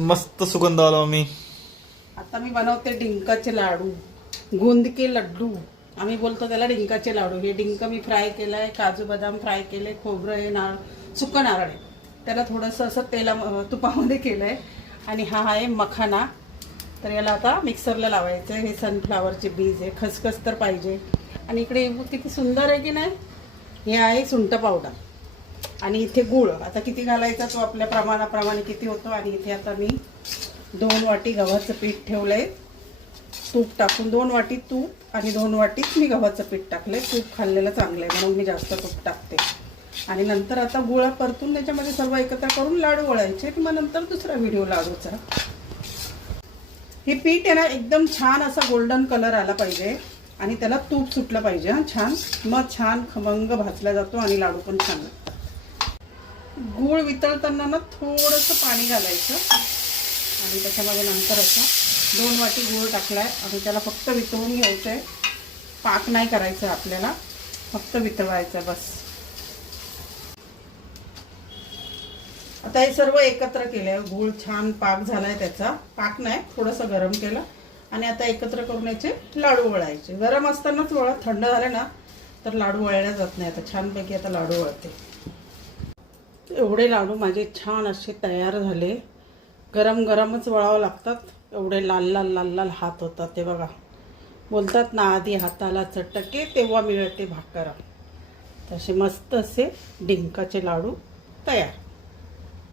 मस्त सुगंध आला मी। आता मी बनवते डिंकाचे लाडू, गोंद के लड्डू आम्ही बोलतो त्याला, डिंकाचे लाडू। हे डिंक मी फ्राय केलंय, काजू बदाम फ्राय केले, खोबरं आहे, सुकं नारळ आहे, त्याला थोडंसं असं तुपामध्ये केलंय। आणि हा आहे मखाना, तर याला आता मिक्सरला लावायचं आहे। हे सनफ्लावरचे बीज आहे, खसखस तर पाहिजे। आणि इकडे किती सुंदर आहे की नाही, हे आहे सुंठ पावडर। आणि इथे गूळ आता किती घालायचा तो आपल्या प्रमाणाप्रमाणे किती होतो। आणि इथे आता मी 2 वाटी गव्हाचं पीठ ठेवलंय, तूप टाकून 2 वाटी तूप आणि 2 वाटीच मी गव्हाचं पीठ टाकलंय। तूप खाल्लेलं चांगलं आहे म्हणून मी जास्त तूप टाकते। आणि नंतर आता गुळा परतून त्याच्यामध्ये सर्व एकत्र करून लाडू वळायचे। मग नंतर दुसरा व्हिडिओ लाडूचा। हे पीठ आहे ना एकदम छान असा गोल्डन कलर आला पाहिजे आणि त्याला तूप सुटलं पाहिजे छान, मग छान खमंग भाजला जातो आणि लाडू पण छान लागतात। गूळ वितळताना ना थोडंसं पाणी घालायचं आणि त्याच्यामध्ये नंतर असं 2 वाटी गूळ टाकलाय आणि त्याला फक्त वितळून घ्यायचं आहे। पाक नाही करायचं आपल्याला, फक्त वितळवायचं बस। आता हे सर्व एकत्र केलंय, गूळ छान पाक झालाय, त्याचा पाक नाही थोडंसं गरम केलं आणि आता एकत्र करून याचे लाडू वळायचे। गरम असतानाच वळा, थंड झाले ना तर लाडू वळल्या जात नाही। आता छानपैकी आता लाडू वळते। एवढे लाडू माझे छान असे तयार झाले। गरम गरमच वळावं लागतात, एवढे लाल लाल लाल लाल हात होतात ते बघा। बोलतात ना आधी हाताला चटके तेव्हा मिळते भाकर, तसे मस्त असे डिंकाचे लाडू तयार।